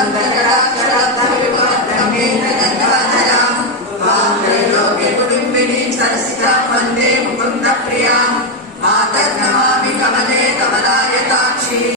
and